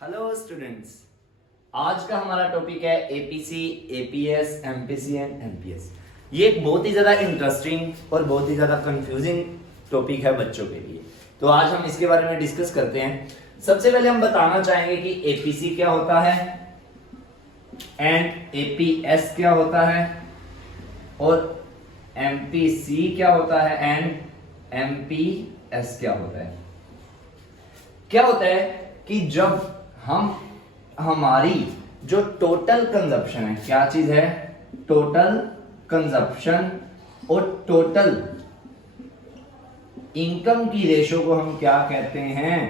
Hello students, आज का हमारा टॉपिक है APC, APS, MPC and MPS. ये एक बहुत ही ज्यादा इंटरेस्टिंग और बहुत ही ज्यादा कंफ्यूजिंग टॉपिक है बच्चों के लिए। तो आज हम इसके बारे में डिस्कस करते हैं। सबसे पहले हम बताना चाहेंगे कि एपीसी क्या होता है एंड एपीएस क्या होता है और एमपीसी क्या होता है एंड एमपीएस क्या होता है। क्या होता है कि जब हम हमारी जो टोटल कंजप्शन है, क्या चीज है, टोटल कंजप्शन और टोटल इनकम की रेशो को हम क्या कहते हैं,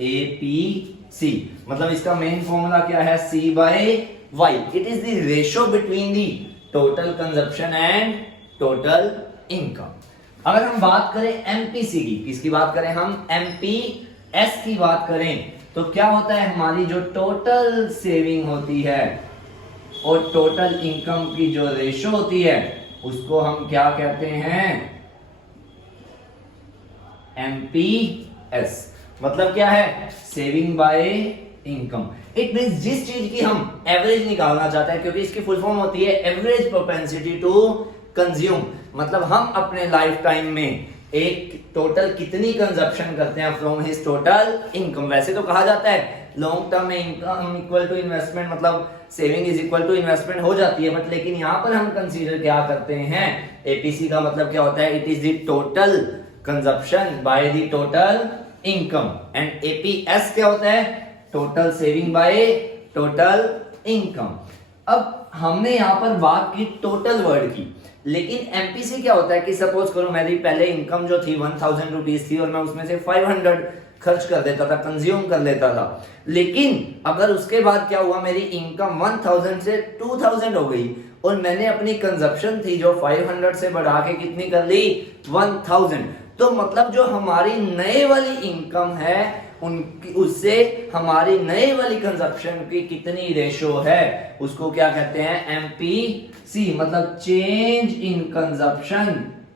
एपीसी। मतलब इसका मेन फॉर्मूला क्या है, C by Y. It is the ratio between the total consumption and total income. अगर हम बात करें एमपीसी की, किसकी बात करें हम, एमपीएस की बात करें, तो क्या होता है, हमारी जो टोटल सेविंग होती है और टोटल इनकम की जो रेशो होती है उसको हम क्या कहते हैं, एमपीएस। मतलब क्या है, saving by income. It means जिस चीज की हम एवरेज निकालना चाहते हैं, क्योंकि इसकी फुल फॉर्म होती है एवरेज प्रोपेंसिटी टू कंज्यूम। मतलब हम अपने लाइफ टाइम में एक टोटल कितनी कंजप्शन करते हैं फ्रॉम हिज टोटल इनकम। वैसे तो कहा जाता है लॉन्ग टर्म में इनकम इक्वल टू इन्वेस्टमेंट, मतलब saving is equal to investment हो जाती है, बट लेकिन यहां पर हम कंसीडर क्या करते हैं, एपीसी का मतलब क्या होता है, it is the total consumption by the total income. And APS क्या होता है, total saving by total income. अब हमने यहां पर बात की टोटल वर्ड की, लेकिन एमपीसी क्या होता है कि सपोज करो मेरी पहले इनकम जो थी 1000 रुपीज थी और मैं उसमें से 500 खर्च कर देता था, कंज्यूम कर लेता था। लेकिन अगर उसके बाद क्या हुआ, मेरी इनकम 1000 से 2000 हो गई और मैंने अपनी कंजप्शन थी जो 500 से बढ़ा के कितनी कर ली, 1000। तो मतलब जो हमारी नए वाली इनकम है उनकी, उससे हमारी नए वाली कंजप्शन की कितनी रेशो है, उसको क्या कहते हैं, एमपीसी। मतलब चेंज इन कंजप्शन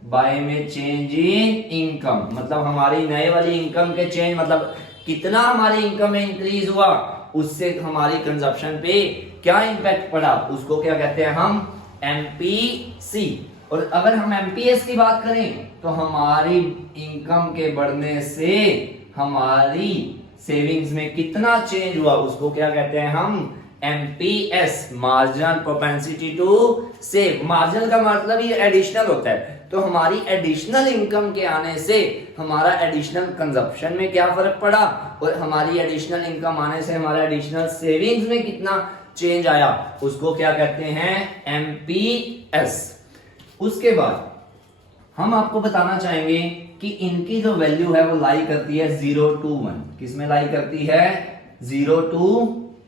बाय में चेंज इन इनकम। मतलब हमारी नए वाली इनकम के चेंज, मतलब कितना हमारी इनकम में इंक्रीज हुआ, उससे हमारी कंजप्शन पे क्या इंपैक्ट पड़ा, उसको क्या कहते हैं हम, एमपीसी। और अगर हम एमपीएस की बात करें तो हमारी इनकम के बढ़ने से हमारी सेविंग्स में कितना चेंज हुआ, उसको क्या कहते हैं हम, MPS, marginal propensity to save. Marginal का मतलब ये एडिशनल होता है, तो हमारी एडिशनल इनकम के आने से हमारा एडिशनल कंजप्शन में क्या फर्क पड़ा और हमारी एडिशनल इनकम आने से हमारा एडिशनल सेविंग्स में कितना चेंज आया, उसको क्या कहते हैं, एमपीएस। उसके बाद हम आपको बताना चाहेंगे कि इनकी जो वैल्यू है वो लाई करती है 0 to 1। किसमें लाई करती है, 0 to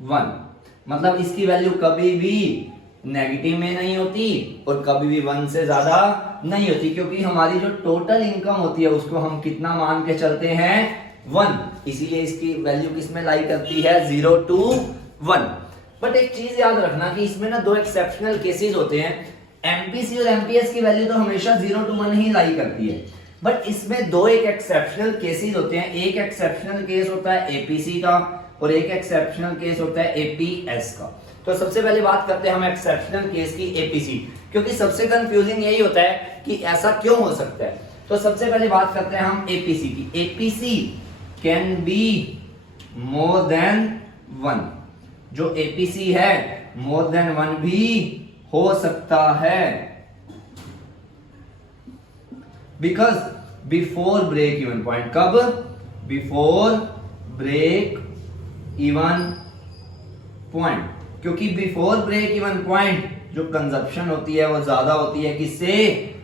1। मतलब इसकी वैल्यू कभी भी नेगेटिव में नहीं होती और कभी भी 1 से ज्यादा नहीं होती, क्योंकि हमारी जो टोटल इनकम होती है उसको हम कितना मान के चलते हैं, 1। इसीलिए इसकी वैल्यू किसमें लाई करती है, 0 to 1। बट एक चीज याद रखना कि इसमें ना दो एक्सेप्शनल केसेस होते हैं। एमपीसी और एमपीएस की वैल्यू तो हमेशा 0 to 1 ही लाई करती है, बट इसमें दो एक एक्सेप्शनल केसेस होते हैं। एक एक्सेप्शनल केस होता है एपीसी का और एक एक्सेप्शनल केस होता है एपीएस का। तो सबसे पहले बात करते हैं हम एक्सेप्शनल केस की, एपीसी, क्योंकि सबसे कंफ्यूजिंग यही होता है कि ऐसा क्यों हो सकता है। तो सबसे पहले बात करते हैं हम एपीसी की। APC can be more than 1। जो एपीसी है मोर देन 1 भी हो सकता है, because before break even point. कब, बिफोर ब्रेक इवन पॉइंट, क्योंकि बिफोर ब्रेक इवन पॉइंट जो कंजप्शन होती है वो ज्यादा होती है किससे,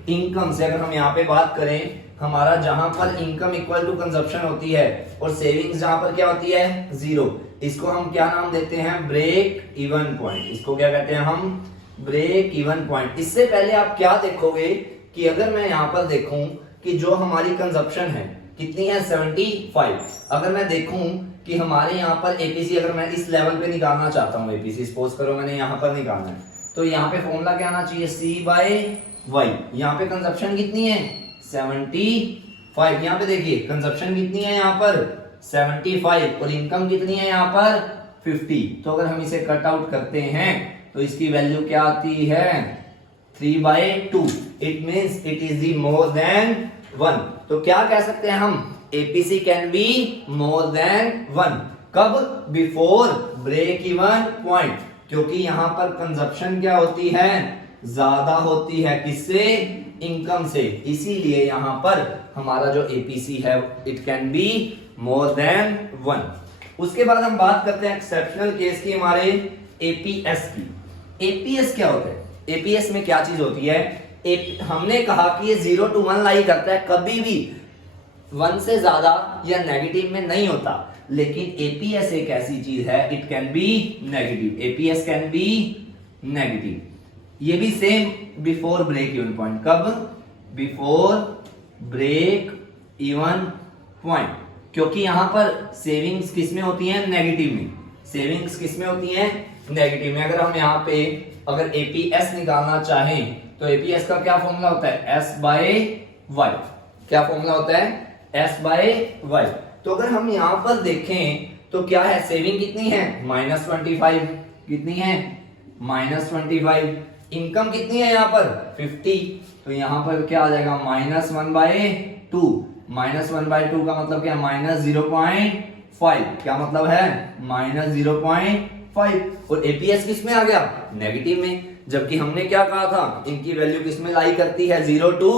इनकम से। अगर हम यहाँ पे बात करें, हमारा जहां पर इनकम इक्वल टू कंजप्शन होती है और सेविंग्स जहां पर क्या होती है, 0, इसको हम क्या नाम देते हैं, ब्रेक इवन पॉइंट। इसको क्या कहते हैं हम, ब्रेक इवन पॉइंट। इससे पहले आप क्या देखोगे कि अगर मैं यहां पर देखूं कि जो हमारी कंजप्शन है कितनी है, 75। अगर मैं देखूं कि हमारे यहाँ पर एपीसी, अगर मैं इस लेवल पे निकालना चाहता हूँ एपीसी, सपोज करो मैंने यहाँ पर निकालना है, तो यहाँ पे फॉर्मूला क्या आना चाहिए, सी बाय वाई। यहाँ पे कंजप्शन कितनी है, 75। यहाँ पे देखिए कंजप्शन कितनी है यहाँ पर, 75 और इनकम कितनी है यहाँ पर 50। तो अगर हम इसे कट आउट करते हैं तो इसकी वैल्यू क्या आती है 3/2। It means it is the more than 1। तो क्या कह सकते हैं हम APC can be more than 1। कब? बिफोर ब्रेक इवन पॉइंट, क्योंकि यहां पर कंजप्शन क्या होती है ज्यादा होती है किससे इनकम से, इसीलिए यहां पर हमारा जो एपीसी है it can be more than 1। उसके बाद हम बात करते हैं एक्सेप्शनल केस की हमारे एपीएस की। एपीएस क्या होता है? एपीएस में क्या चीज होती है? हमने कहा कि ये 0 to 1 लाई करता है, कभी भी 1 से ज्यादा या नेगेटिव में नहीं होता। लेकिन एपीएस एक ऐसी चीज है it can be negative, APS can be negative. ये भी same before break even point. कब? बिफोर ब्रेक इवन पॉइंट, क्योंकि यहां पर सेविंग्स किसमें होती हैं नेगेटिव में। सेविंग्स किसमें होती हैं नेगेटिव में। अगर हम यहां पे अगर एपीएस निकालना चाहें तो एपीएस का क्या फॉर्मूला होता है S/Y। क्या फॉर्मूला होता है S/Y। तो अगर हम यहां पर देखें तो क्या है सेविंग कितनी है -25। कितनी है -25। इनकम कितनी है यहां पर 50। तो यहां पर क्या आ जाएगा -1/2। -1/2 का मतलब क्या -0.5। क्या मतलब है -0.5। और एपीएस किस में आ गया नेगेटिव में, जबकि हमने क्या कहा था इनकी वैल्यू किस में लाई करती है 0 to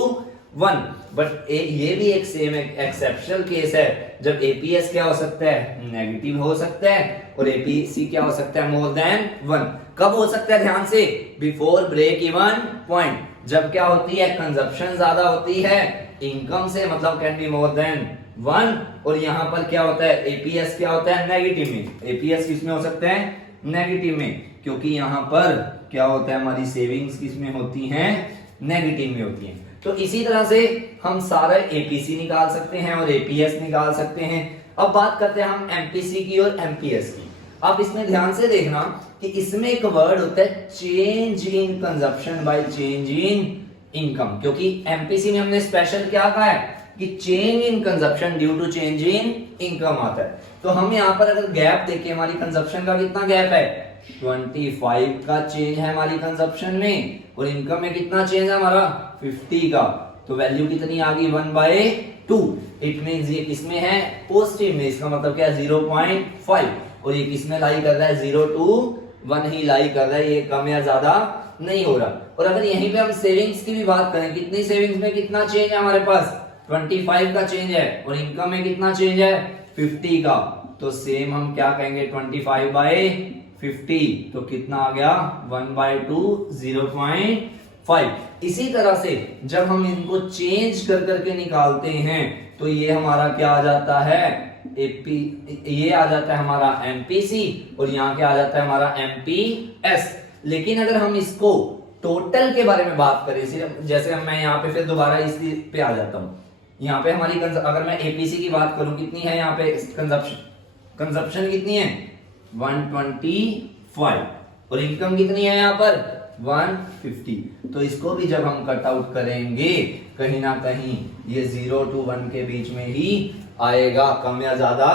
1। बट ये भी एक सेम एक्सेप्शनल केस है जब एपीएस क्या हो सकता है नेगेटिव हो सकता है और एपीसी क्या हो सकता है मोर देन 1। कब हो सकता है ध्यान से बिफोर ब्रेक इवन पॉइंट, जब क्या होती है कंजप्शन ज्यादा होती है इनकम से, मतलब कैन बी मोर देन 1। और यहां पर क्या होता है एपीएस क्या होता है नेगेटिव में। एपीएस किस में हो सकता है नेगेटिव में, क्योंकि यहां पर क्या होता है हमारी सेविंग्स किस में होती हैं नेगेटिव में होती हैं। तो इसी तरह से हम सारे एपीसी निकाल सकते हैं और एपीएस निकाल सकते हैं। अब बात करते हैं हम एमपीसी की और एमपीएस की। अब इसमें ध्यान से देखना कि इसमें एक वर्ड होता है change in consumption by change in income, क्योंकि एमपीसी में हमने स्पेशल क्या कहा है कि change in consumption due to change in income आता है। तो हम यहाँ पर अगर गैप देखें हमारी कंजप्शन का कितना गैप है 25 का चेंज है हमारी कंजप्शन में, और इनकम में कितना चेंज है हमारा 50 का। तो वैल्यू कितनी आ गई 1/2। इट मींस ये किसमें है पॉजिटिव में, इसका मतलब क्या है 0.5। और ये किसमें लाई कर रहा है 0 to 1 ही लाई कर रहा है, ये कम या ज्यादा नहीं हो रहा। और अगर यहीं पे हम सेविंग्स की भी बात करें, कितनी सेविंग्स में कितना चेंज है हमारे पास 25 का चेंज है, और इनकम में कितना चेंज है 50 का। तो सेम हम क्या कहेंगे 25/50, तो कितना आ गया 1/2 0.5। इसी तरह से जब हम इनको चेंज कर करके निकालते हैं तो ये हमारा क्या आ जाता है एपी, ये आ जाता है हमारा एमपीसी, और यहाँ क्या आ जाता है हमारा एमपीएस। लेकिन अगर हम इसको टोटल के बारे में बात करें, सिर्फ जैसे मैं यहाँ पे फिर दोबारा इस पे आ जाता हूँ। यहाँ पे हमारी अगर मैं एपीसी की बात करूं कितनी है यहाँ पे कंजप्शन कितनी है 125, और इनकम कितनी है यहाँ पर 150। तो इसको भी जब हम कट आउट करेंगे कहीं ना कहीं ये 0 to 1 के बीच में ही आएगा, कम या ज्यादा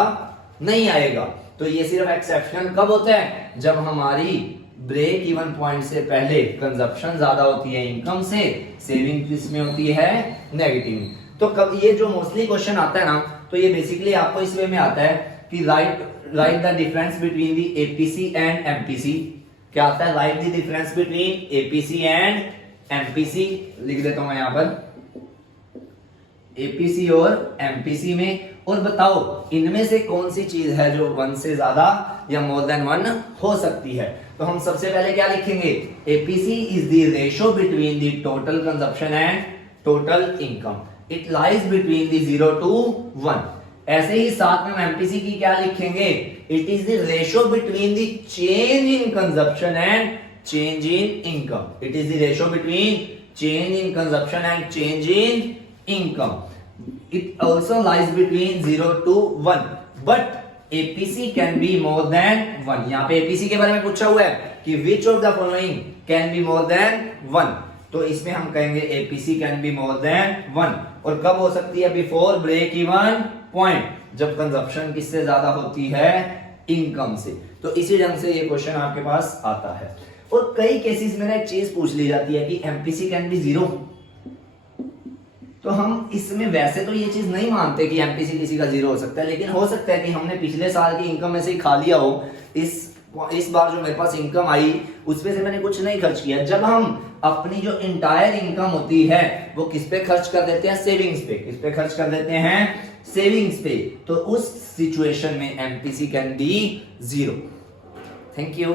नहीं आएगा। तो ये सिर्फ एक्सेप्शनल कब होता है जब हमारी ब्रेक इवन पॉइंट से पहले कंजप्शन ज्यादा होती है इनकम से, सेविंग किसमें होती है नेगेटिव। तो कब ये जो मोस्टली क्वेश्चन आता है ना, तो ये बेसिकली आपको इस वे में आता है कि right the difference between the APC and MPC. क्या आता है right the difference between APC and MPC. लिख देता हूं यहां पर एपीसी और एमपीसी में, और बताओ इनमें से कौन सी चीज है जो 1 से ज्यादा या मोर देन 1 हो सकती है। तो हम सबसे पहले क्या लिखेंगे APC is the ratio between the total consumption and total income, it lies between the 0 to 1। ऐसे ही साथ में एमपीसी की क्या लिखेंगे it is the ratio between the change in consumption and change in income, it is the ratio between change in consumption and change in income, it also lies between 0 to 1 but APC can be more than 1। यहाँ पे APC के बारे में पूछा हुआ है कि which of the following can be more than 1, तो इसमें हम कहेंगे APC can be more than 1। और कब हो सकती है बिफोर ब्रेक इवन पॉइंट, जब कंजप्शन किससे ज्यादा होती है इनकम से। तो इसी ढंग से ये क्वेश्चन आपके पास आता है। और कई केसेस में एक चीज पूछ ली जाती है कि एमपीसी कैन बी जीरो। तो हम इसमें वैसे तो ये चीज नहीं मानते कि एमपीसी किसी का जीरो हो सकता है, लेकिन हो सकता है कि हमने पिछले साल की इनकम में से ही खा लिया हो। इस बार जो मेरे पास इनकम आई उसमें से मैंने कुछ नहीं खर्च किया। जब हम अपनी जो इंटायर इनकम होती है वो किस पे खर्च कर देते हैं? सेविंग्स पे। किस पे खर्च कर देते हैं? सेविंग्स पे। तो उस सिचुएशन में MPC can be zero. Thank you.